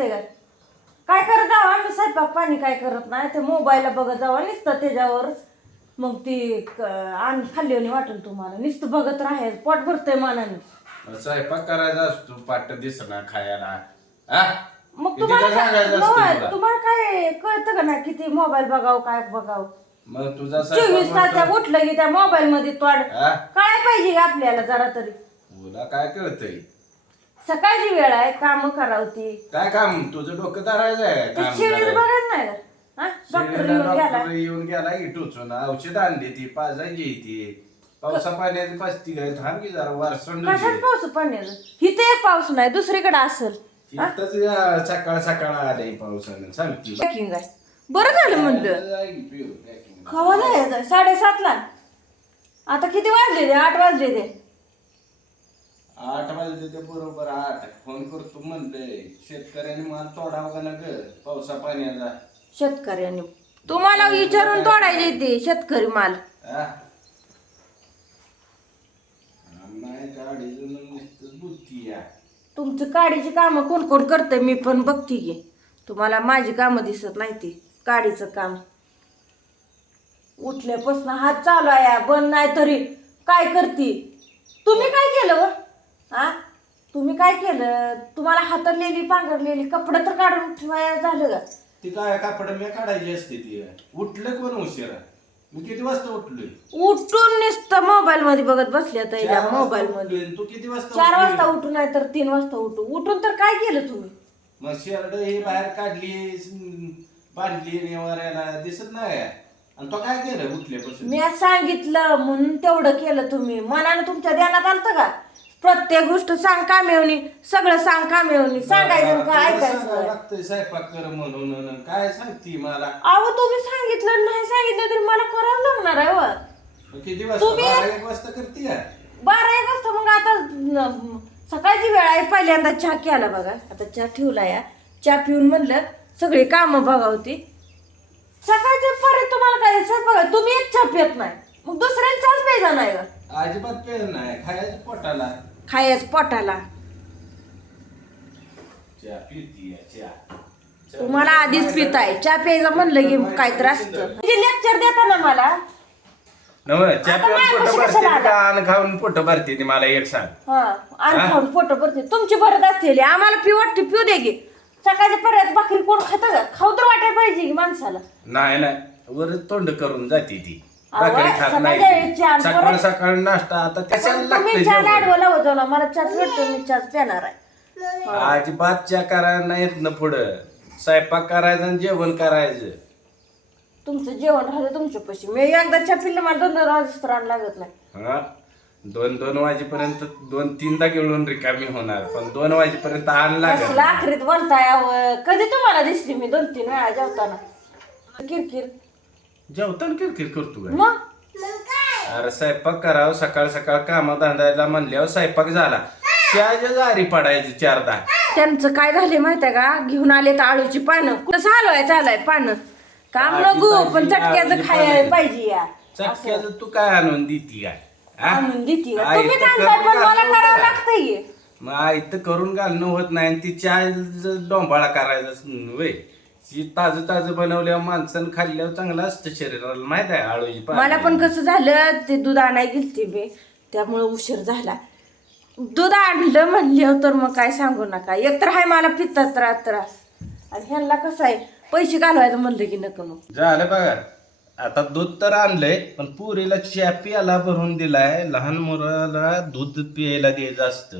होते का? काय करत जावं आम्ही स्वयंपाक पाणी काय करत नाही. ते मोबाईलला बघत जावं नुसतं त्याच्यावर. मग ती आण खाल्ली वाटून तुम्हाला. नुसतं बघत राहायचं. पोट भरतंय मनाने. स्वयंपाक करायचा असतो. पाट दिसना खायला. हा मग किती तुम्हाला काय सांगायचं काय- असतं मग तुला? तुम्हाला काय कळतं का ना किती मोबाईल बघावं काय बघावं? मग तुझा चोवीस म्हणतो- उठलं की त्या मोबाईल मध्ये तोड हा? काय पाहिजे आपल्याला जरा तरी? तुला काय कळतंय? सकाळची वेळ आहे काम करावती. काय काम? तुझं डोकं धरायचं आहे काम नाही का? डॉक्टर शिवीला येऊन गेला. डॉक्टर येऊन गेला औषध आणली ती पाजायची ती. पावसा पाण्याची पस्ती काय थांब की जरा कशात पाऊस पाण्याचं? हिथे एक पाऊस नाही दुसरीकडे असेल. इथंच या सकाळ सकाळ आले पावसानं सांगती पॅकिंग आहे. बरं झालं म्हणलं. खवाला यायचं साडेसातला. आता किती वाजले ते? आठ वाजले ते. आठ वाजले ते बरोबर आठ. फोन करतो म्हणले शेतकऱ्याने माल तोडावा का ना ग पावसा पाण्याचा शेतकऱ्यांनी. तुम्हाला विचारून तोडायचे ते शेतकरी माल? नाही गाडीचं नुसतं बुद्धी या. तुमचं काडीची कामं कोण कोण करतंय मी पण बघते की. तुम्हाला माझी कामं दिसत नाही ती काडीचं काम. उठल्यापासून हात चालू आहे बंद नाही तरी. काय करती? तुम्ही काय केलं व हा? तुम्ही काय केलं? तुम्हाला हातरलेली पांघरलेली कपडे तर काढून ठेवायला झालं का? ती काय कापड मी काढायची असते ती. उठलं कोण उशिरा? मी किती वाजता उठलोय? उठून नुसतं मोबाईल मध्ये बघत बसल्या चार तर वाजता मोबाईल मध्ये उठलोय. तू किती वाजता चार उठली? वाजता उठून नाही तर तीन वाजता उठू. उठून तर काय केलं तुम्ही? मग शेरड ही बाहेर काढली स- बांधली निवाऱ्याला दिसत नाही? आणि तो काय केलं उठल्यापासून? मी आज सांगितलं म्हणून तेवढं केलं तुम्ही. मनाने तुमच्या ध्यानात आलतं का? प्रत्येक गोष्ट सांग कामेवणी सगळं सांग सांगायचं का ऐकायचं? लागतंय स्वयंपाक कर म्हणून आणि काय सांगती मला? अहो तुम्ही सांगितलं नाही सांगितलं तरी मला करावं लागणार आहे किती वाजता? तुम्ही- बारा एक वाजता करते का? बारा एक वाजता मग आता न- सकाळची वेळ आहे पहिल्यांदा चहा केला बघा. आता चहा ठेवला या. चहा पिऊन म्हणलं सगळी कामं बघावती सकाळच्या पर्यंत तुम्हाला काय स्वयंपाक तुम्ही एक चहा पित नाही. मग दुसऱ्यांचाच प्यायचा नाही का? अजिबात पेर नाही खायचं पोटाला. खायच पोटाला. तुम्हाला आधीच पिताय. चहा प्यायचं म्हणलं की काय त्रास म्हणजे लेक्चर देताना मला. खाऊन पोट भरते ती मला एक सांग. हा आणि खाऊन पोट भरते. तुमची भरत असतील. आम्हाला पिऊ वाटते पिऊ दे की. सकाळच्या पर्यंत भाकरी कोण खातं का? खाऊ तर वाटायला पाहिजे की माणसाला. नाही नाही. वर तोंड करून जाते ती. भाकरी खात नाही ती. सकाळ सकाळ नाश्ता आता कशाला तुम्ही चहा जेवण? मला चहा भेटतो मी आहे. अजिबात चहा करायला नाही येत ना पुढं. स्वयंपाक करायचं आणि जेवण करायचं. तुमचं जेवण राहतं तुमच्या पैसे. मी एकदा चहा पिल्लं मला दोन दोन वाजता लागत नाही. हा. दोन दोन वाजेपर्यंत दोन तीनदा गिळून रिकामी होणार पण दोन वाजेपर्यंत आण लागत कसला आखरीत बोलताय अहो. कधी तुम्हाला दिसली मी दोन तीन वेळा जेवताना? किरकिर. जेवताना किरकिर करतो काय? मग? अरे स्वयंपाक करावं सकाळ सकाळ कामा धंदायला म्हणल्यावर स्वयंपाक झाला. चहाच्या जारी पडायची चारदा. त्यांचं काय झाले माहितीये का? घेऊन आले तर आळूची पानं. कसं हलवाय चालाय पानं? काम नको पण चटक्याचं खायला. पाहिजे या. चटक्याचं तू काय आणून देती काय? हा? आणून देते का? आई तुम्ही तर सांगताय करून पण मला घालणं करावं होतं. लागतंय. मग आई तर करून घालणं होत नाही आणि ती चहा डोंबाळा करायचा वय. ती ताजं ताजं बनवल्यावर माणसानं खाल्ल्यावर चांगलं असतं शरीराला माहीत आहे आळूची पानं. मला पण कसं झालं ते दूध आणाय गेलते मी. त्यामुळे उशीर झाला. दूध आणलं म्हणल्यावर तर मग काय सांगू नका. एक तर आहे मला पित्ता त्रास त्रास. आणि ह्यांना कसं आहे पैसे घालवायचं म्हणलं की नको मग. झालं बघा. आता दूध तर आणलंय पण पुरीला चहा प्यायला भरून दिलाय. लहान मुलाला दूध प्यायला द्यायचं असतं.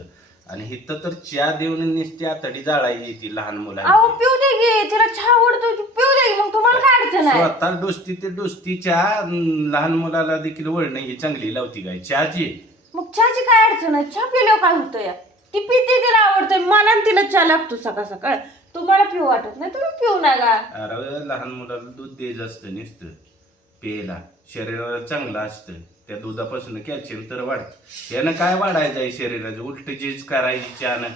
आणि इथं तर चहा देऊन नुसती आतडी जाळायची ती लहान मुलाला अहो पिऊ दे गे तिला चहा आवडतो ती पिऊ दे की, मग तुम्हाला काय अडचण आहे? स्वतः डोसती ते डोसती चहा अं, लहान मुलाला देखील वळणं ही चांगली लावती काय? चहाची. मग चहाची काय अडचण आहे? चहा पिल्यावर काय होतं या ती पिते तिला आवडतं मला आणि तिला चहा लागतो सकाळ सकाळ. तुम्हाला पिऊ वाटत नाही तुम्ही पिऊ नका. अरे लहान मुलाला दूध द्यायचं असतं नुसतं. प्यायला. शरीराला चांगलं असतं. त्या दुधापासून कॅल्शियम तर वाढतं. यानं काय वाढायचं आहे शरीराचं? उलट जीज करायची चहानं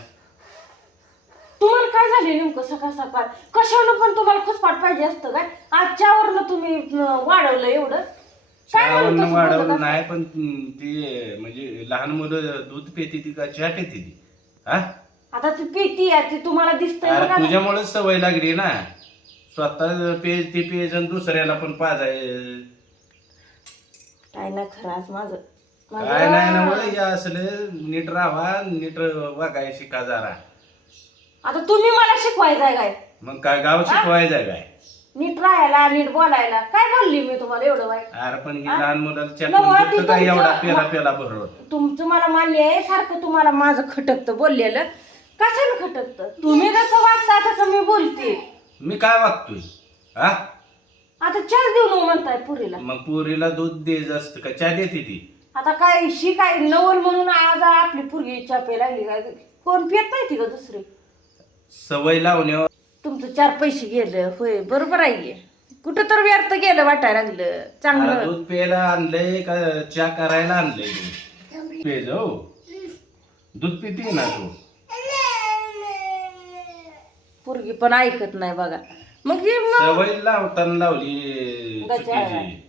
तुम्हाला काय झाले नेमकं सकाळ सकाळ? कशानं पण तुम्हाला खुसपाट पाहिजे असतं काय? आज चहावरनं तुम्ही अं, वाढवलं एवढं? काय म्हणत चहावरनं असं वाढवलं नाही पण ते म्हणजे लहान मुलं दूध पिते ती का चहा पिते ती? हा? आता ती पेटी आहे ती तुम्हाला दिसतंय अरे बघा ना. तुझ्यामुळेच सवय लागली ना. स्वतः पेज ती पेज आणि दुसऱ्याला पण पाजाय काय ना खरं आज माझं काय नाही ना वय हे असले नीट राहा नीट वागाय शिका जरा. आता तुम्ही मला शिकवायचंय काय? मग काय गाव शिकवायचं काय? नीट राहायला नीट बोलायला. काय बोलली मी तुम्हाला एवढं वाईट अरे पण ही लहान मुलाला नवं, चॅटून ती देतं काय तुमचं- एवढा पेला पेला भरवत. तुमचं मला मान्य आहे सारखं तुम्हाला माझं खटकतं बोललेलं. कशाला खटकतं? तुम्ही जसं वागता तसं मी बोलते. मी काय वागतोय? हा? आता चहा देऊन म्हणताय पुरीला. मग पुरीला दूध द्यायचं असतं का? चहा देते ती. आता काय शी काय नवल म्हणून आज आपली पुरगी चहा प्यायला लागली काय कोण पित नाही ती का दुसरी? सवय लावण्यावर. तुमचं चार पैसे गेलं होय बरोबर आहे. कुठं तर व्यर्थ गेलं वाटायला लागलं मला चांगलं दूध प्यायला आणलंय का? चहा करायला आणलंय दूध पेज हो. दूध पिते ना तू. पुरगी पण ऐकत नाही बघा. मग हे मग? सवय लावताना लावली. चुकीची.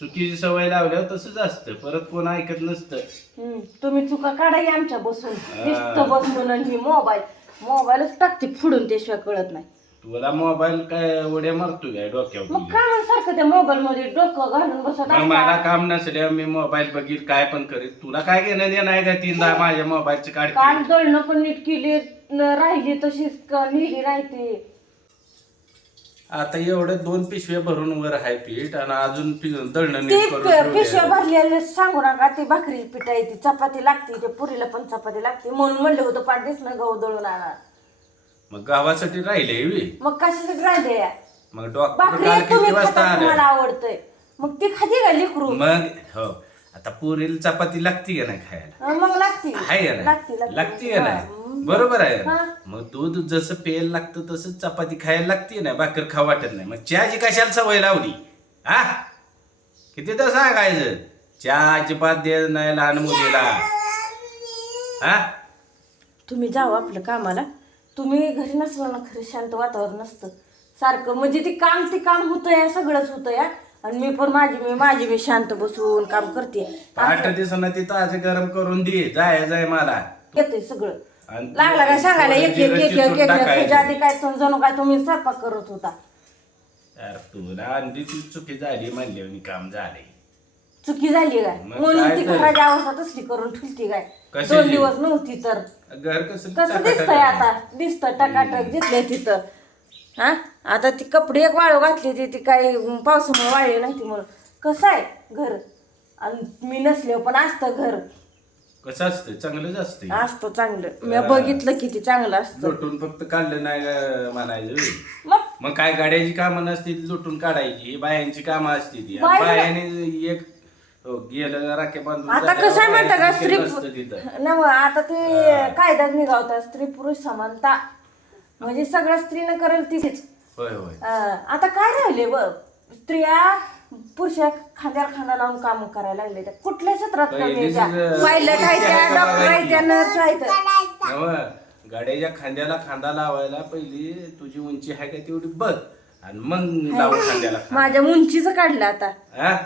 चुकीची सवय लावल्यावर तसंच असतं. परत कोण ऐकत नसतं. हम्म, तुम्ही चुका काढा आमच्या बसून. नुसतं बसून आणि मोबाईल. मोबाईलच टाकते फुडून त्याशिवाय कळत नाही. तुला मोबाईल काय उड्या मारतोय काय मग डोक्यावर काय म्हणून सारखं त्या मोबाईल मध्ये डोकं घालून बसत मग मला असता काम नसल्या मी मोबाईल बघील काय पण करील तुला काय घेणं देणं आहे का तीनदा माझ्या मोबाईलची काढते? कान दळणं पण नीट केली न राहिली तशीच क- नेली नाही ती? आता एवढं दोन पिशव्या भरून वर आहे पीठ आणि अजून पि- दळणं ती नीट करून. पिशव्या भरलेले सांगू नका ती भाकरी पिठायची चपाती लागते ते पुरीला पण चपाती लागते. म्हणून म्हणलं होतं पाठ दिसणं गहू दळून आणा मग गावासाठी राहिले वी मग कशासाठी राहिले? या मग डॉक्टर भाकरी काल एक तुम्ही किती वाजता खाता तुम्हाला आलं आवडतंय. मग ती खाती का लिकरू? मग हो. आता पुरील चपाती लागती का नाही खायला? मग लागती. आहे का लागती नाही लागती का. नाही? बरोबर आहे. हा. मग दूध जसं पेल लागतं तसं चपाती खायला लागते ना भाकर खाऊ वाटत नाही. मग चहाची कशाला सवय लावली? हा? किती तर सांगायचं. चहा अजिबात दे नाही लहान मुलीला. हा? तुम्ही जावं आपलं कामाला. तुम्ही घरी नसलं ना खरं शांत वातावरण नसतं. सारखं म्हणजे ती काम ते काम होतं या सगळंच होतं या. आणि मी पण माझी मी माझी मी शांत बसून काम करते. आठ दिवसांना ती ताजे गरम करून दे. जाय जाय मला. येते सगळं. आणि लागला काय सांगायला एक एक एक एक एक. त्याच्या आधी काय जणू काय तुम्ही स्वयंपाक करत होता? यार तुला अंडी ती चुकी झाली म्हणल्यावर काम झाले. चुकी झाली काय? मग म्हणून काय ती झालं? घराची अवस्था तसली करून ठेवती काय? कशाची? दोन दिवस नव्हती तर. घर कसं दिसतंय. आता? दिसतं टकाटक जिथले तिथं. हा? आता ती कपडे एक वाळू घातली ती ती काही पावसामुळे वाळली नाही ती म्हणून. कसं आहे घर? आणि मी नसले पण असतं घर. कसं असतं चांगलंच असतं असतं चांगलं. मी बघितलं किती चांगलं असतं. लुटून फक्त काढलं नाही म्हणायचं. मग? मग काय गाड्याची कामं नसती ती लुटून काढायची. बायांची कामं असती ती. बाया- बायाने एक हो, गेलं राखे बांधून आता जात्यावर कसं आहे माहिती का? बायांचं स्त्री नसतं तिथं. नव आता ते कायद्यात निघावतात स्त्री पुरुष समानता. म्हणजे सगळ्या स्त्रीनं करेल तीच होय होय. आता काय राहिले ब स्त्रिया पुरुष खांद्याला खांदा लावून काम करायला लागले त्या कुठल्या क्षेत्रात कमी आहे पहिलीच, त्या? अं, पायलट आहे त्या डॉक्टर आहे त्या नर्स आहेत. नवं, गाड्याच्या खांद्याला खांदा लावायला पहिली तुझी उंची आहे का तेवढी बघ. आणि मग लाव खांद्याला खांदा. माझ्या उंचीच काढलं आता. हा?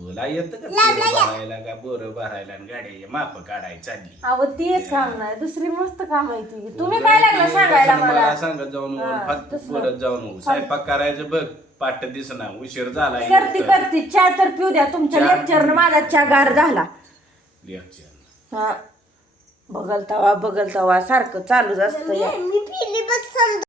तुला येतं का? पोरं भरायला का? बोरं भरायला आणि गाड्याचे माप काढायला चालली. अहो ती एक काम नाही दुसरी मस्त काम आहे ती. तुम्ही काय लागलं सांगायला मला? सांगत जाऊन हा, फक्त. बोलत जाऊन स्वयंपाक करायचं बघ. पाठ दिसना. उशीर झाला करते करते. चहा तर पिऊ द्या. तुमच्या चहा- लेक्चरनं माझा चहा गार झाला. लेक्चर हा. बघल तवा बघल तवा. सारखं चालूच असतं या. मी पिली बघ